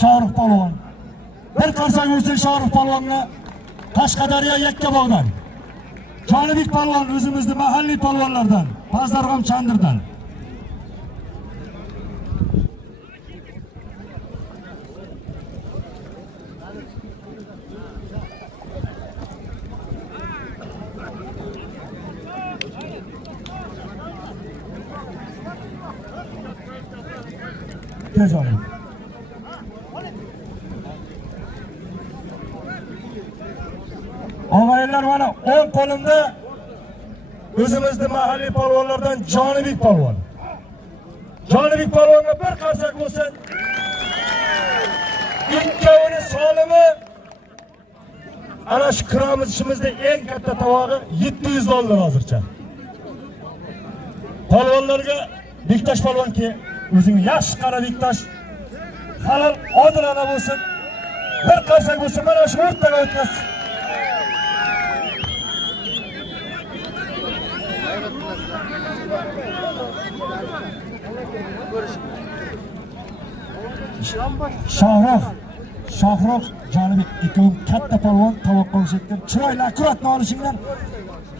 Shohrux polvon. Bir qarsak bo'lsin Shohrux polvonni Qashqadaryo Yakkabog'dan. Jonibek polvon o'zimizning mahalliy polvonlardan, Pazdarg'om Chandirdan. Tejonim. Og'aylar mana 10 qo'limda o'zimizning mahalliy polvonlardan Jonibek polvon. Jonibek polvonga bir qarsak bo'lsin. Ikkovini solimi ana shu kiramiz ishimizda eng katta tavog'i $700 hozircha. Polvonlarga Bektash polvonki o'zing yaxshi qara Bektash. Halol odilona bo'lsin. Bir qarsak bo'lsin mana shu o'rtaga o'tkaz. Shohrux Jonibek ikkovi katta polvon tovoq qolishgan. Chiroyli akkuratni olishinglar.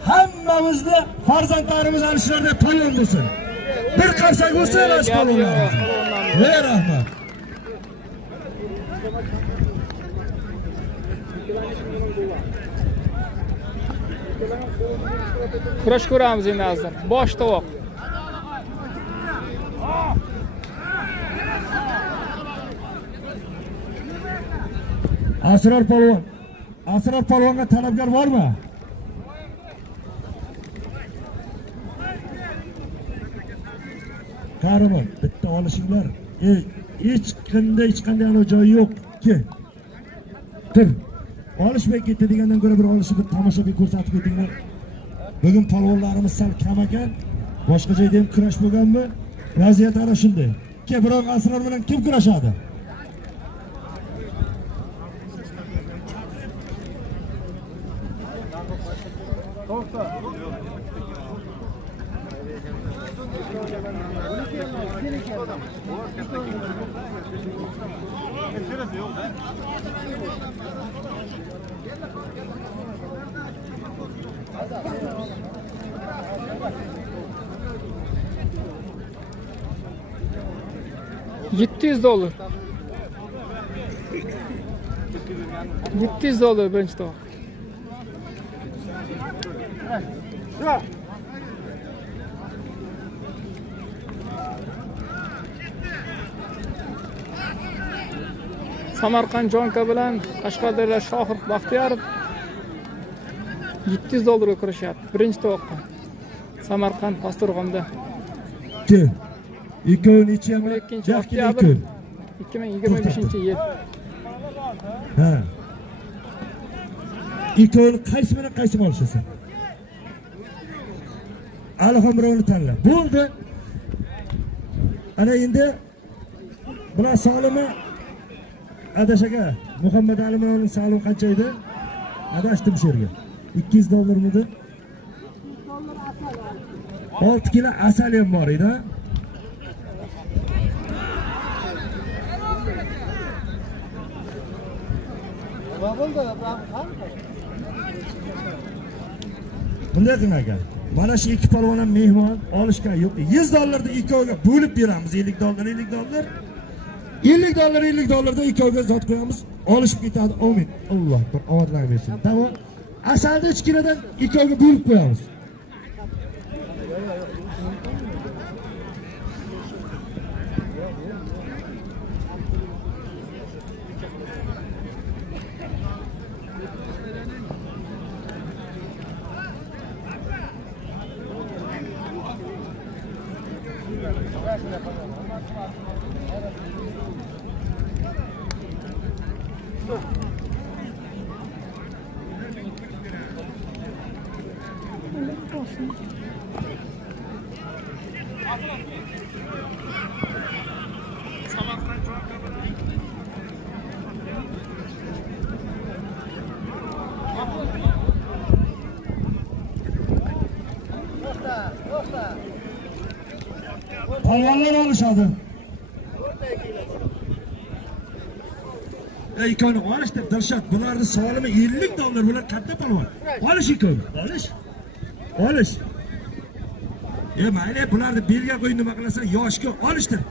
Hammamizni farzandlarimiz alishlarda polvon bo'lsin. Bir qarsak bo'lsin mana shu polvonlar. Rahmat. Kurash ko'ramiz endi azdan. Bosh tovoq. Asror polvon. Asror polvonga talabgor bormi? Qarabon, bitta olishinglar. Hech qanday joyi yo'q-ki. Tur. Olishmay ketdi degandan ko'ra bir olishni bir tomoshaga ko'rsatib ketinglar. Bugun polvonlarimiz sal kam ekan. Boshqa joyda ham kurash bo'lganmi? Vaziyat ana shunday. Biroq Asror bilan kim kurashadi? $700. $700 birinchi tovoq. Samarqand Jonka bilan Qashqadaryo Shohrux Baxtiyorov $700 ga kurashyapti. Birinchi tovoqqa. Samarqand Pastdarg'omda. Ikkovini ichami? Ikkinchi oktyabr 2025-yil. Ha. Ikkovini qaysi bilan qaysi olishasan? Alhom birovni tanla. Bo'ldi. Ana endi bular solimi Adashaga Muhammad Alimovning salimi qancha edi? Adashdim shu yerga. $200 midi? 6 kilo asal ham bor edi. Bunday qilmaga. Mana shu ikki polvon ham mehmon olishgan yo'q. $100 da ikkoviga bo'lib beramiz. $50. $50 da ikkoviga zot qo'yamiz. Olishib ketadi. Amin. Alloh omadlar bersin. Tamam. Asalni 3 kilodan ikkoviga bo'lib qo'yamiz. Polvonlar olishadi. ikkovini olishdir Dilshod. Bularni solimi $50. Bular katta palvon. Olish ikkovini. Olish. Mayli, bularni belga qo'y, nima qilasan? Yoshga olishdir.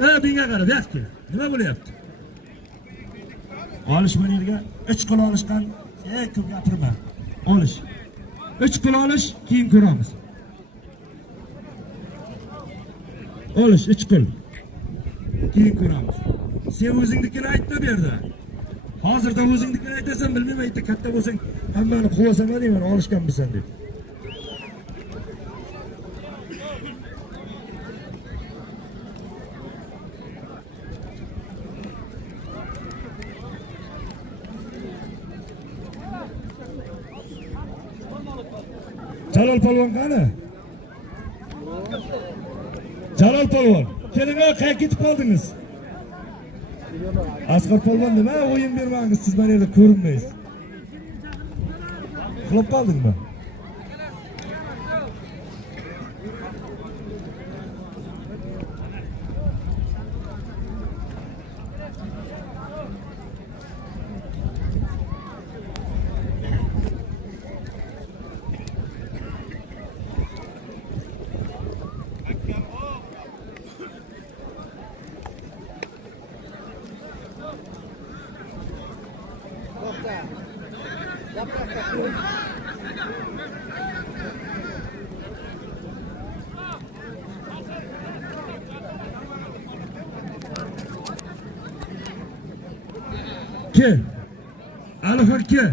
Menga qara, bu yoqqa. Nima bo'lyapti? Olish bu yerga 3 qil olishgan. Ko'p gapirma. Olish. 3 qil olish, keyin ko'ramiz. Olish 3 qil. Keyin ko'ramiz. Sen o'zingnikini aytma bu yerda. Hozirdan o'zingnikini aytasan, bilmayman, aytda katta bo'lsang, hammani quvasan deyman, olishganmisan deb. Jalol polvon qani? Jalol polvon, keling, qayerga ketib qoldingiz? Asqar polvon nima o'yin bermangiz, siz mana yerda ko'rinmaysiz. Uxlab qoldingmi? Ke? Alixon ke?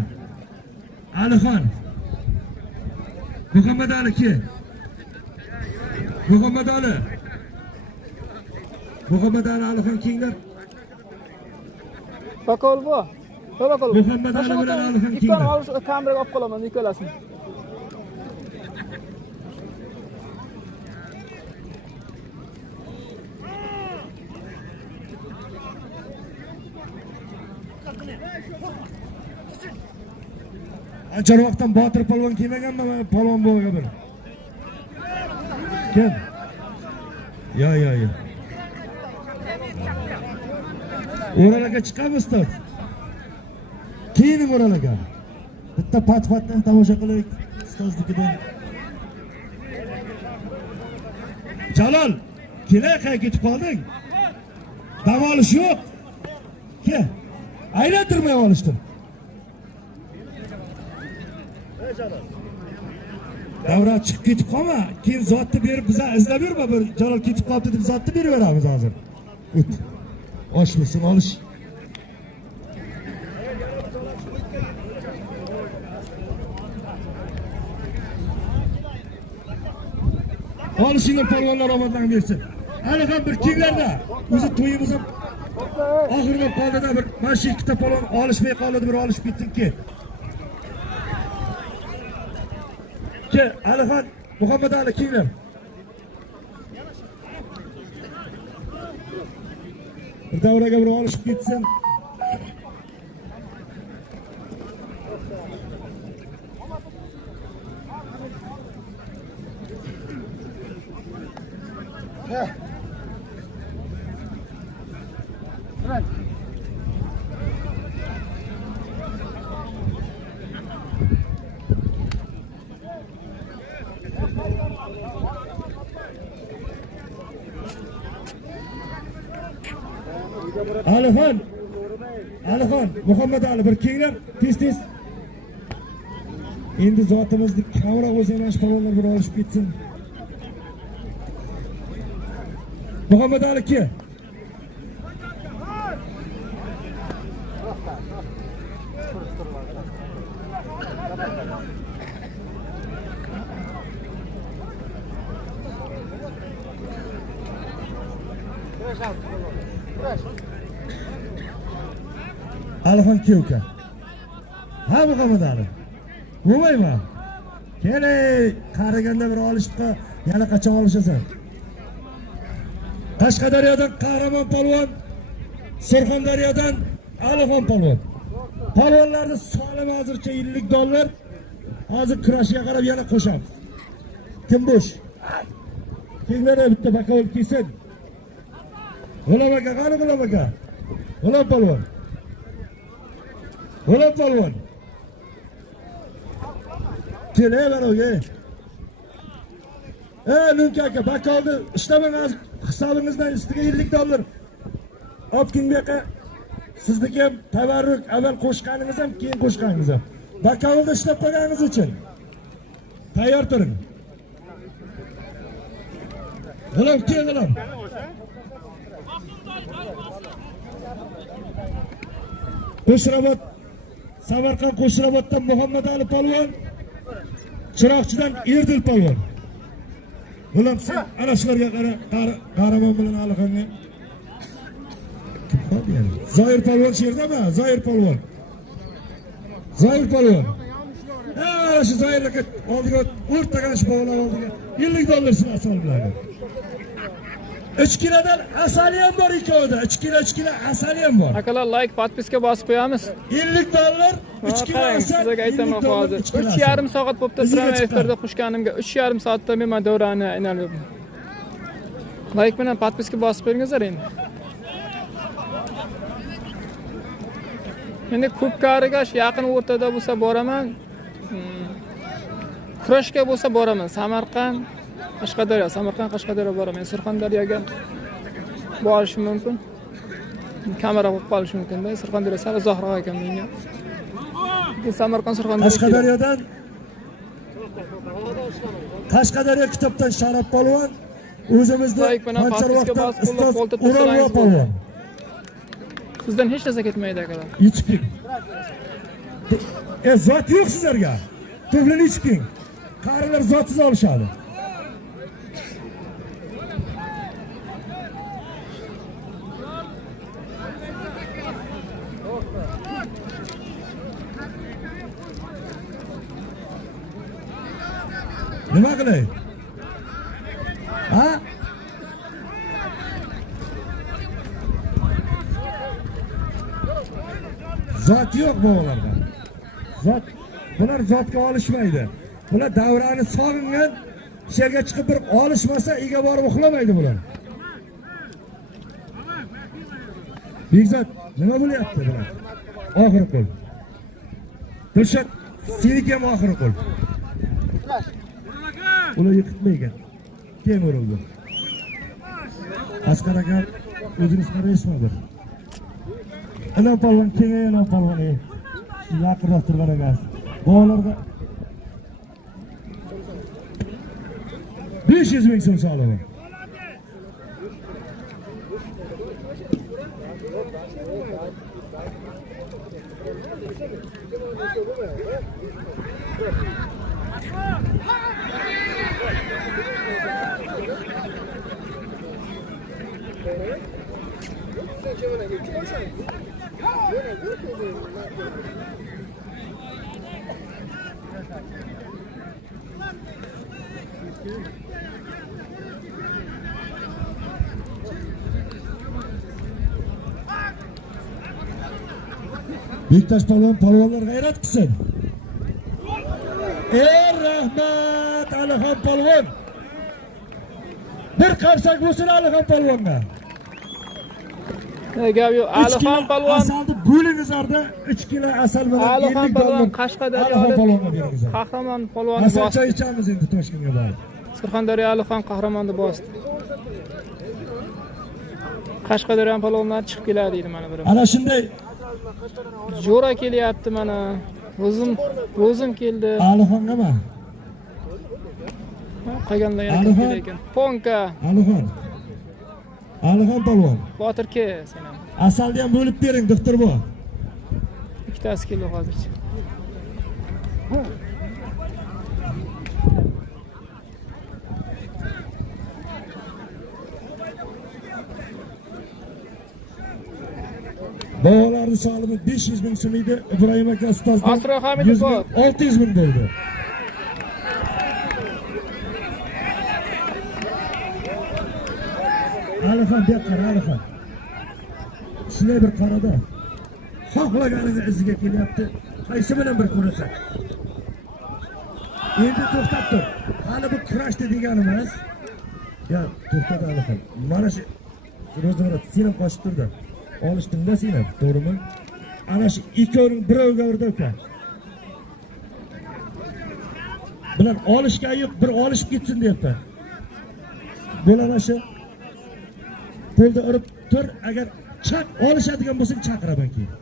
Alixon. Muhammad Ali ke? Muhammad Ali. Muhammad Ali Alixon kenglar. Bakol bu. Bakol. Muhammad Ali bilan Alixon kenglar. kenglar. Ikkovini olish kameraga olib qolaman, ikkalasini. Ancha vaqtdan Botir polvon kelmaganmi? Polvon bo'g'iga bir. Kim? Ya. O'ralaga chiqamiz ustoz. Keyin o'ralaga. Bitta pat-patdan tomosha qilaylik ustozligidan. Jalol, kelay, qayerga ketib qolding? Dam olish yo'q. Kel. Aylantirmay olishdim. Davra chiqib ketib qolma. Keyin zotni berib biza izlab yurma, bir Jalol ketib qoldi deb zotni berib beramiz hozir. O't. Oshmasin olish. Olishingni polvonlar omaddan bersin. Hali ham bir kenglarda o'zi to'yimiz ham oxirga qoldida bir mana shu ikkita polvon olishmay qoldi, bir olishib ketdikki. Ke, Alixon, Muhammad Ali kenglar. Bir davraga bir olishib ketsin. Alixon, Muhammad Ali bir kenglar, tez. Endi zotimizni kamera bo'lsa mana shu polvonlar bir olishib ketsin. Muhammad Ali ke? Alixon ke uka. Ha, Muhammad Ali. Bo'lmaymi? Kelay, qaraganda bir olishibqa, yana qachon olishasan? Qashqadaryodan Qahramon polvon, Surxondaryodan Alixon polvon. Polvonlarning solimi hozircha $50. Hozir kurashga qarab yana qo'shamiz. Kim bo'sh? Kenglar bitta baka olib kelsin. G'ulom aka, qani G'ulom aka? G'ulom polvon. G'ulom polvon. Kelaver o'ga. Nunka aka, bakolni ishlamangiz, hisobingizdan ustiga $50. Opking beqa. Sizniki ham tabarruk, avval qo'shganingiz ham, keyin qo'shganingiz ham. Bakolda ishlab qo'yganingiz uchun. Tayyor turing. G'ulom, kel g'ulom. Qo'shrobod, Samarqand Qo'shroboddan Muhammad Ali polvon, Chiroqchidan Erdil polvon. G'ulom, sen ana shularga qaraman bilan Alixonga. Zoir polvon sherdami? Zoir polvon. Zoir polvon. Shu Zoir aka oldiga o'rtagan shu bog'lar oldiga $50 sinasi oldilar. 3 kilodan asali ham bor ikkovida. 3 kilo asali ham bor. Akalar like, podpiska bosib qo'yamiz. $50, 3 kilo asal. Sizga aytaman hozir. 3,5 soat bo'pti Tramvay efirda qo'shganimga. 3,5 soatda men davrani aylanib. Like bilan podpiska bosib qo'yingizlar endi. Endi Kubkariga yaqin o'rtada bo'lsa boraman. Kurashga bo'lsa boraman. Samarqand, Qashqadaryo boraman. Surxondaryoga borishim mumkin. Kamera qo'yib qolish mumkin-da. Surxondaryo sal uzoqroq ekan menga. Samarqand, Surxondaryo. Qashqadaryo kitobdan Sharaf polvon, o'zimizda qancha vaqtda ustoz O'rolboy polvon. Sizdan hech narsa ketmaydi akalar. Ichking. Zot yo'q sizlarga. Tuflini ichking. Qarilar zotsiz olishadi. Nima qilay? Ha? Zot yo'q bolalarda. Bular zotga olishmaydi. Bular davrani sog'ingan, sherga chiqib bir olishmasa, ega borib uxlamaydi bular. Bekzod, nima bo'lyapti bular? Oxiri qo'l. Dilshod, seniki ham oxiri qo'l. Ular yiqitmaygan. Keyin o'raldi. Asqar aka, o'zingiz qaraysiz bir. Ana polvon, keng polvon. Yaqinroq turgan ekan. Bolalarga 500 ming so'm so'radim. Bektash polvonlar g'ayrat qilsin. Rahmat Alixon polvon. Bir qarsak bo'lsin Alixon polvonga. Gap yo'q. Alixon polvon asalni bo'lingizlarda 3 kilo asal bilan Alixon polvon Qashqadaryolik qahramon polvonni bosdi. Asal ichamiz endi Toshkentga borib. Surxondaryo Alixon qahramonni bosdi. Qashqadaryo polvonlar chiqib keladi deydi mana biri. Ana shunday Jo'ra kelyapti mana. O'zim keldi. Alixongami? Qolganlar yana kelgan ekan. Ponka. Alixon polvon. Botir ke sen ham. Asalni ham bo'lib bering, doktor bu. Ikkitasi kilo hozircha. Bolalarning solimi 500 ming so'm edi. Ibrohim aka ustozdan Asro Hamidov bor. 600 ming bo'ldi. Alixon beqara Alixon. Shunday bir qarada. Xohlaganini iziga kelyapti. Qaysi bilan bir ko'rasan. Endi to'xtab tur. Hali bu kurashdi deganimiz. Ya to'xtat Alixon. Mana shu ro'zg'or seni qochib turdi. olishdingda senlar, to'g'rimi? Ana shu ikkovining birovga urdi uka. Bular olishga yo'q, bir olishib ketsin deyapti. Bular ana shu qo'lda urib tur, agar chaq olishadigan bo'lsang chaqiraman keyin.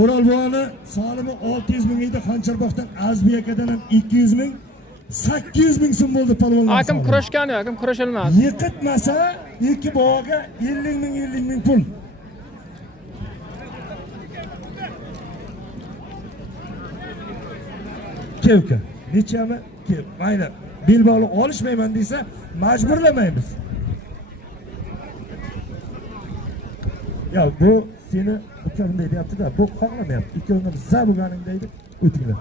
O'ral buvani solimi 600 ming edi, Xancharbog'dan Azbiy akadan ham 200 ming, 800 ming so'm bo'ldi polvonlar. Akam kurashgan, akam kurasholmadi. Yiqitmasa ikki bog'iga 50 ming pul. Kevka, nechami? Kev, mayli. Belbog'liq olishmayman desa, majburlamaymiz. Ya bu seni bunday deyapti-da, bu xohlamayapti. Ikkovinglar za bo'lganingda edi, o'tinglar.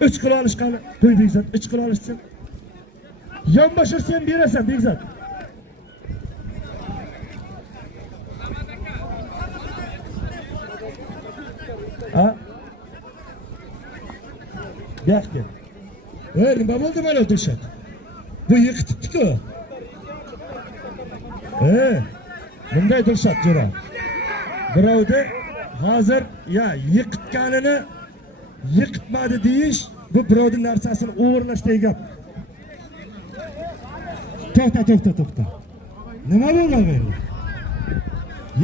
Üç kilo alışkanı, duy Begzat, 3 kilo alışsın. Yonbaşır sen berasan Begzat. Ha? Yaxki. Nima bo'ldi mana Dilshod? Bu yiqitibdi-ku. Bunday Dilshod jo'ra. Birovni hozir ya yiqitganini yiqitmadi deyish, bu birovning narsasini o'g'irlashdek gap. To'xta. Nima bo'ldi endi?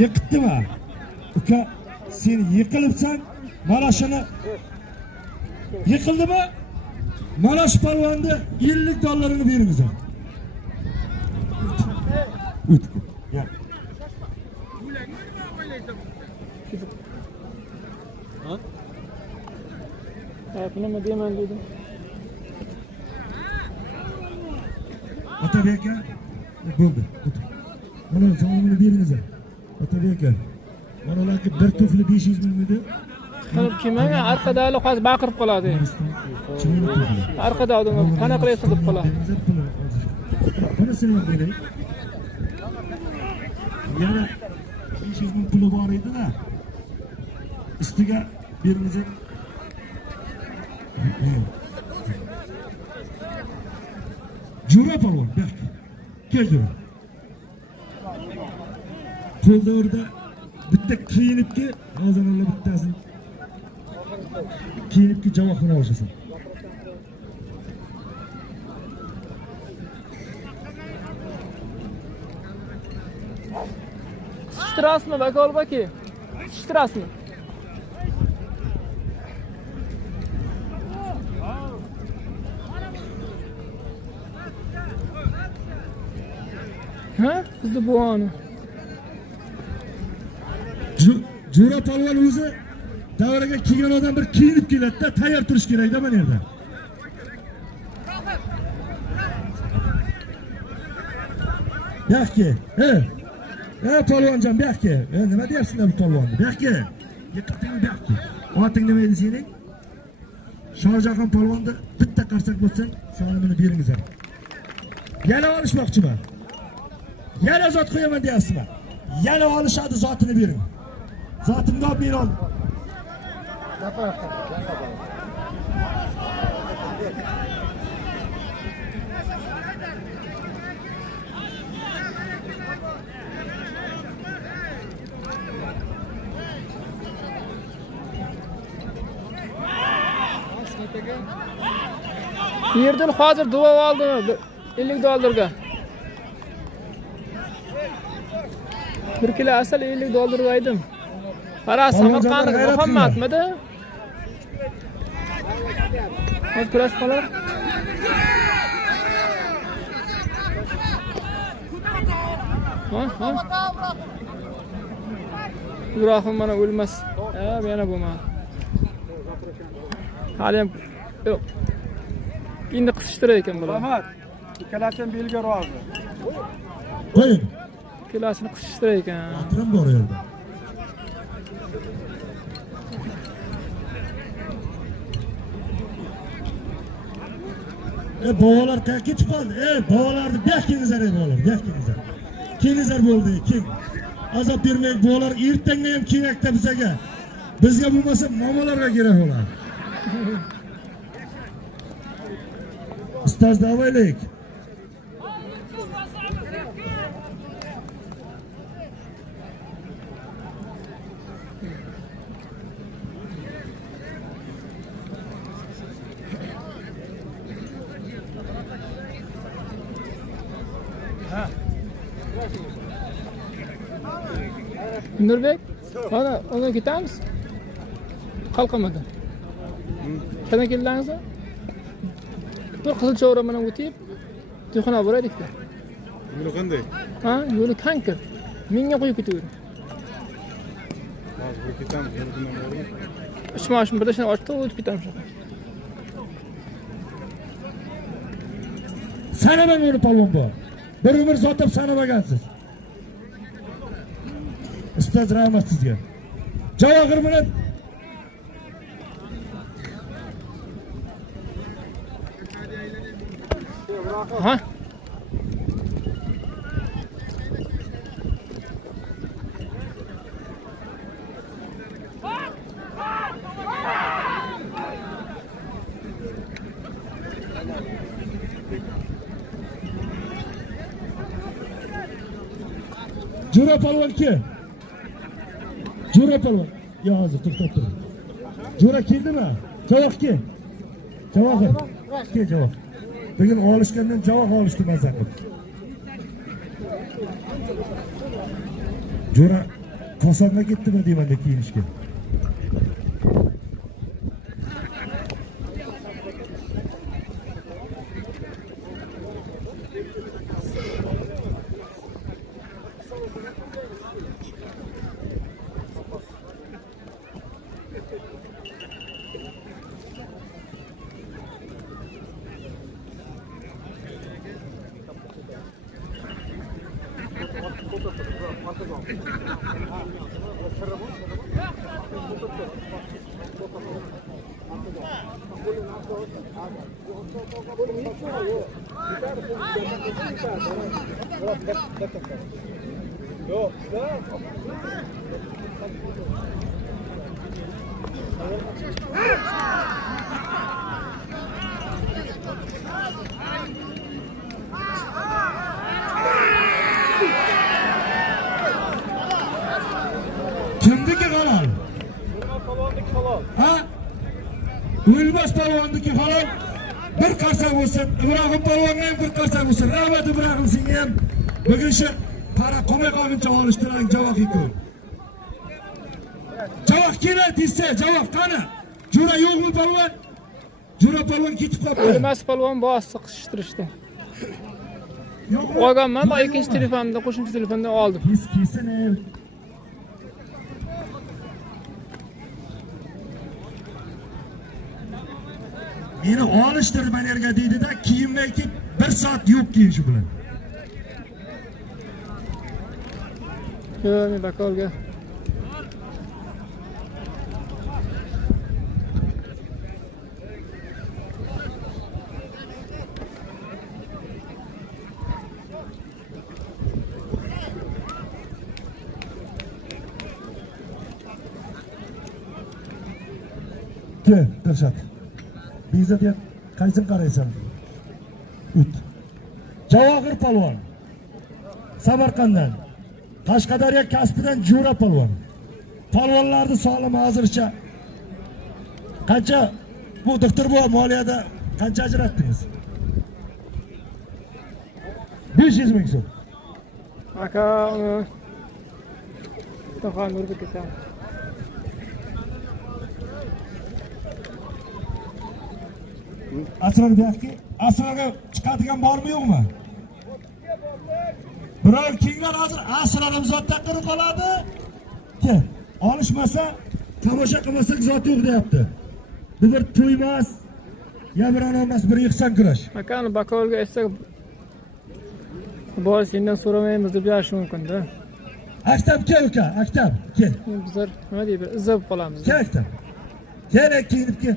Yiqitdimi? Uka, sen yiqilibsan, mana shuni yiqildimi? Mana shu polvonni $50 beringiz. O'tdi. Ya. Nima deyman dedim. Otabek aka, bo'ldi. Mana so'mini beringiz. Otabek aka. Mana ularga bir tufli 500 ming edi. Qilib kelmang, arkadagi hozir baqirib qoladi. Arkada odam qanaqa qilyapsan deb qoladi. Bunisini ham beraylik. Yana 500 ming puli bor edi-da. Ustiga beringiz. Jura polvon, bak. Kel jura. Qo'lda o'rda bitta kiyinibki, hozir mana bittasini kiyinibki javohini olishasan. Shtrasmi, bakol baki. Shtrasmi. Ha? Bizni buvoni. Jura polvon o'zi davraga kelgan odam bir kiyinib keladi-da, tayyor turish kerak-da mana yerda. Yaxki, polvonjon, yaxki. Nima deyapsizlar bu polvonni? Yaxki. Yiqitdingmi yaxki? Oting nima edi sening? Shohjahon polvonni bitta qarsak bo'lsa, so'limini beringiz. Yana olishmoqchiman. Yana zot qo'yaman deyapsizmi? Yana olishadi, zotini bering. Zotimni olib bering. Yerdil hozir duo oldi $50 ga. 1 kilo asal $50 ga aydim. Qara, Samarqandlik Muhammadmidi? Hozir kurash qolar. Ha. Yurahim mana o'lmas. Yana bo'lmadi. Hali ham yo'q. Endi qisishtirar ekan bular. Rahmat. Ikkalasini belga rozi. Qo'ying. Ikkalasini qisishtirar ekan. Atram bor yerda. Bovalar qayerga ketib qoldi? Bovalarni bu yoqqa kelingizlar, bovalar, bu yoqqa kelingizlar. Kelizar bo'ldi, keng. Azob bermang, bolalar ertanga ham kerakda bizga. Bizga bo'lmasa, momolarga kerak bo'ladi. Ustoz davaylik. Nurbek, ona ketamiz. Qalqamadan. Qana keldingiz? Bir qizil cho'ra bilan o'tib, to'yxona boraylik-da. Yo'li qanday? Ha, yo'li kankir. Menga qo'yib ketaver. Hozir bir ketamiz, bir kundan borib. Ishmoshim birda shuni ochdi, o'tib ketamiz. Sanamang uni palvon bu. Bir umr zotab sanamagansiz. Ustoz rahmat sizga. Javohir bilan Ha? Jura palvon ki. Jura palvon. Ya hozir to'xtab tur. Jura keldimi? Javoh ke. Javohir. Ke javoh. Bugün olishgandan javoh olishdi mazza qilib. Jura Kosonga ketdimi deymanda kiyinishga. Kimdiki halol? Ha? O'lmas palvonniki halol. Bir qarsak bo'lsin, Ibrohim palvonga ham bir qarsak bo'lsin. Rahmat Ibrohim senga ham bugun shu para qolmay qolguncha olishtirang javohga ko'p. Javoh kerak desa, javoh qani? Jura yo'qmi palvon? Jura palvon ketib qoldi. O'lmas palvon bosi qishtirishdi. Olganman, bu ikkinchi telefonimda, qo'shimcha telefondan oldim. Kesin. Meni olishtirman yerga deydi-da, kiyinmay ki 1 soat yo'q kiyinishi bilan. Yo'q, men bakolga. Ke, Dilshod. Biza deb qaysin qaraysan? Ut. Javohir palvon. Samarqanddan. Qashqadaryo kasbidan Jura palvon. Palvonlarni sog'ligi hozircha qancha bu doktor bu moliyada qancha ajratdingiz? 500 ming so'm. Aka, to'g'ri urib ketaman. Asrar deyapti, asrarga chiqadigan bormi yo'qmi? Biror kenglar hozir asrarim zotda qirib qoladi. Ke, olishmasa, tomosha qilmasak zot yo'q deyapti. Bu bir to'ymas, ya bir emas, bir yig'san kurash. Akani bakolga aytsak, boy sendan so'ramaymiz deb berish mumkin-da. Aktab kel uka, aktab, kel. Bizlar nima deydi, izlab qolamiz. Kel aktab. Kel kiyinib kel.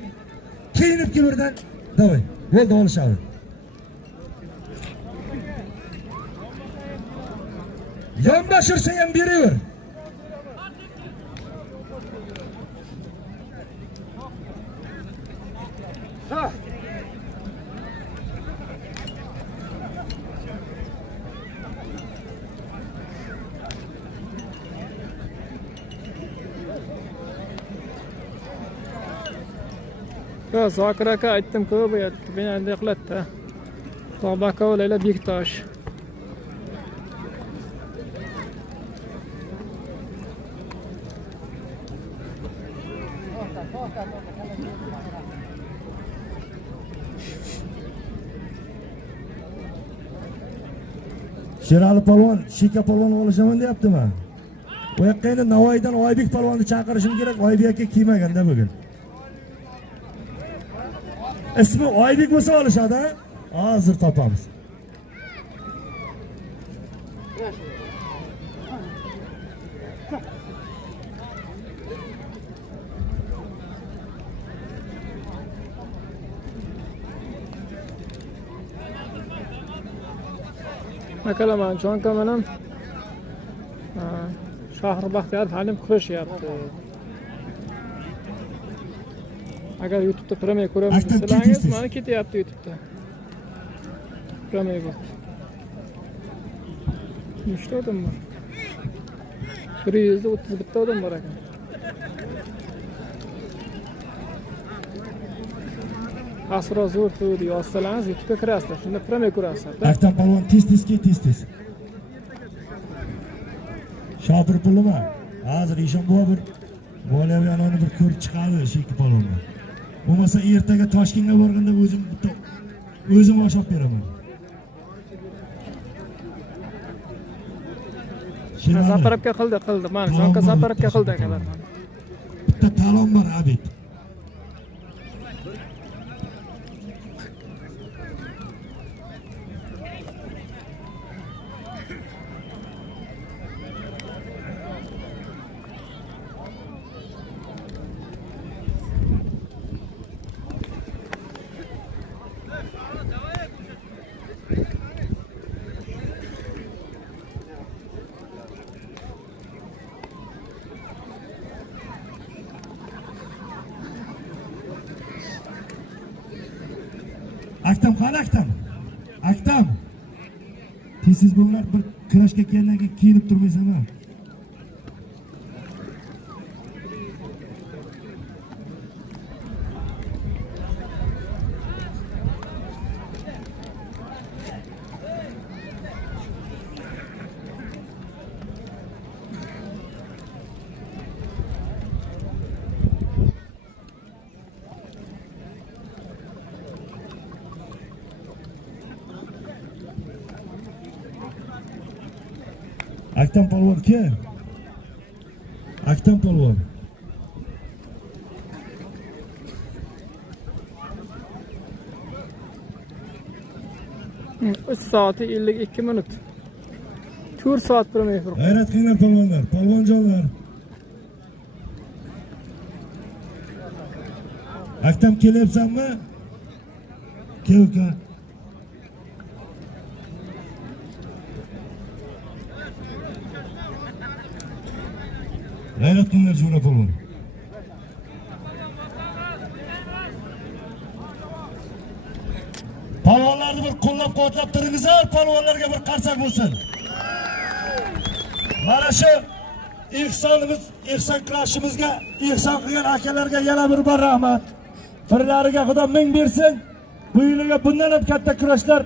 Kiyinib kel birdan. Davay, bo'ldi olishadi. Yonbashirsa ham beraver. Zokir aka aytdim-ku bu yerda meni endi qiladida. Tog'bakaolaylar Bektosh. Sherali polvon, Shika polvon olishaman deyaptimi? Bu yoqqa endi Navoiydan Oybek polvonni chaqirishim kerak. Oybek aka kiymaganda bugun. Ismi Oybek bo'lsa olishadi, hozir topamiz. Akalaman Jonka bilan Shahri Baxtiyor Halim kurashyapti. Agar YouTube'da premye ko'ramiz desangiz, mana ketyapti YouTube'da. Premye bor. Nechta odam bor? 131 odam bor ekan. Asro zo'r to'ydi yozsangiz YouTube'ga kirasizlar. Shunda premye ko'rasizlar. Aktam polvon tez-tez. Shopir pulimi? Hozir ishon bu bir moliyaviy anoni bir ko'rib chiqadi Shika polvonni. Bo'lmasa ertaga Toshkentga borganda o'zim oshab beraman. Zaparovka qildi. Mana Jonka Zaparovka qildi akalar. Bitta talon bor Abid. Aktam. Tez bo'linglar, bir kurashga kelgandan keyin kiyinib turmaysanmi? Aktam polvon ke? Aktam polvon. 3 soat 52 minut. 4 soat premye. G'ayrat qilinglar polvonlar, polvonjonlar. Aktam kelyapsanmi? Kel uka. G'ayrat qilinglar jo'ra polvon. Polvonlarni bir qo'llab-quvvatlab turingizlar, polvonlarga bir qarsak bo'lsin. Mana shu ihson kurashimizga ihson qilgan akalarga yana bir bor rahmat. Birlariga Xudo ming bersin. Bu yiliga bundan ham katta kurashlar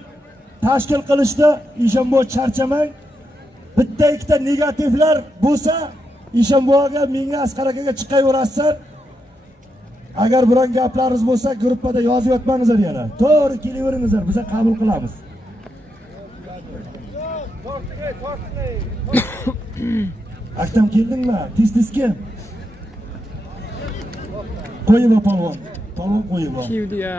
tashkil qilishdi. Ishonbo charchamang. Bitta ikkita negativlar bo'lsa, Ishonboga menga Asqar akaga chiqaverasizlar. Agar biron gaplaringiz bo'lsa, gruppada yozib yotmangizlar yana. To'g'ri kelaveringizlar, biz qabul qilamiz. Aktam keldingmi? Tez-tezga. Qo'yib polvon. Polvon qo'yib. Kiydi ya.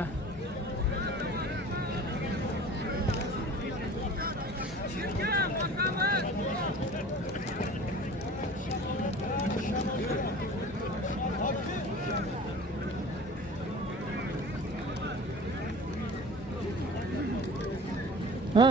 Ha?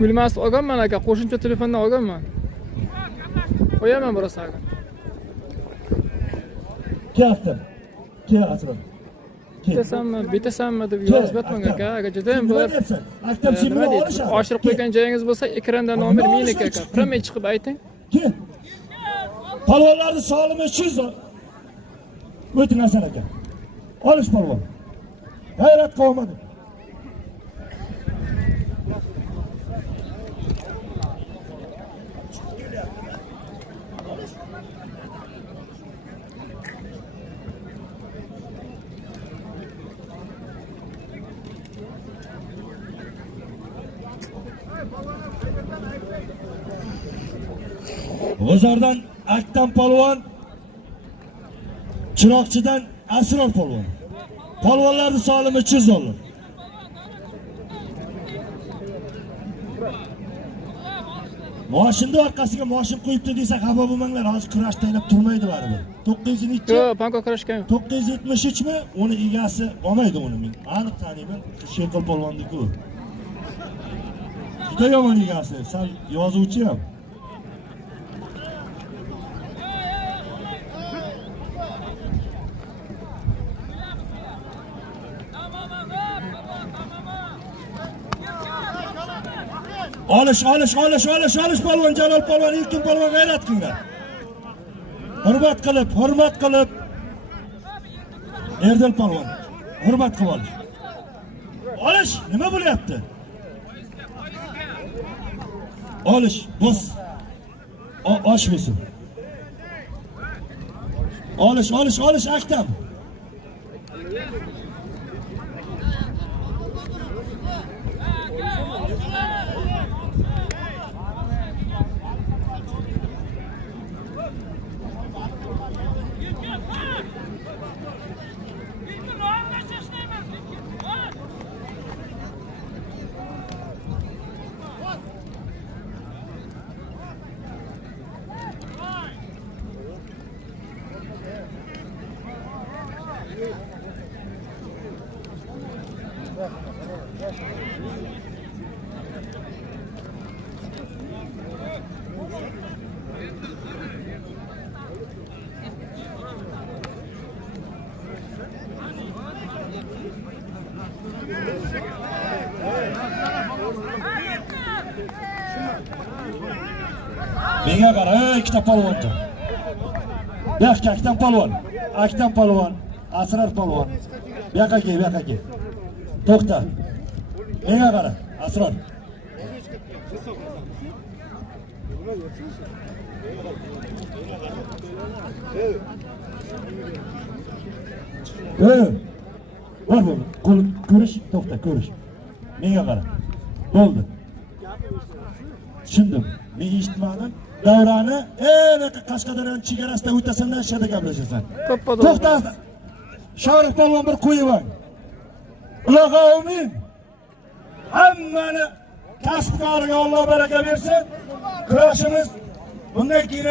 Bilmasni olganman aka, qo'shimcha telefondan olganman. Qo'yaman burasini. Keldim. Kel Asror. Bitasanmi deb yozib yotmang aka. Aka judayam Nima bo'lib deyapsan? Maktabchi nima olishadi? oshirib qo'ygan joyingiz bo'lsa, ekranda nomer meniki aka. Promey chiqib ayting. Kel. Palvonlarni solimi shu. O'ting Hasan aka. Olish palvon. G'ayrat qolmadi. G'uzordan Aktam polvon, Chiroqchidan Asror polvon. Polvonlarning solimi 300 dollar. Moshinning orqasiga moshin qo'yibdi desa xafa bo'lmanglar, hozir kurash taylab turmaydi baribir. 900 Yo'q, panko kurashgan. 973 mi? Uni egasi olmaydi uni men. Aniq taniyman. Sheqil polvonniku. Juda yomon egasi, sal yozuvchi ham. Olish polvon, Jalol polvon, Erkin polvon g'ayrat qilinglar. Hurmat qilib. Erdal polvon, hurmat qilib olish. Olish, nima bo'lyapti? Olish, bos. Oshmesin. Olish, Aktam. Menga qara, ikkita polvoncha. Yo'q, Aktam polvon, Asror polvon. Bu yoqqa kel. To'xta. Menga qara, Asror. Bor bu. Ko'rish, to'xta, ko'rish. Menga qara. Bo'ldi. Tushundim. Men eshitmadim. Davrani, Qashqadaryoning chegarasida o'tasandan shada gaplashasan. To'xta. Sharif polvon bir qo'yibang. Ularga amin. Hammani kasb-koriga Alloh baraka bersin. Kurashimiz bundan keyin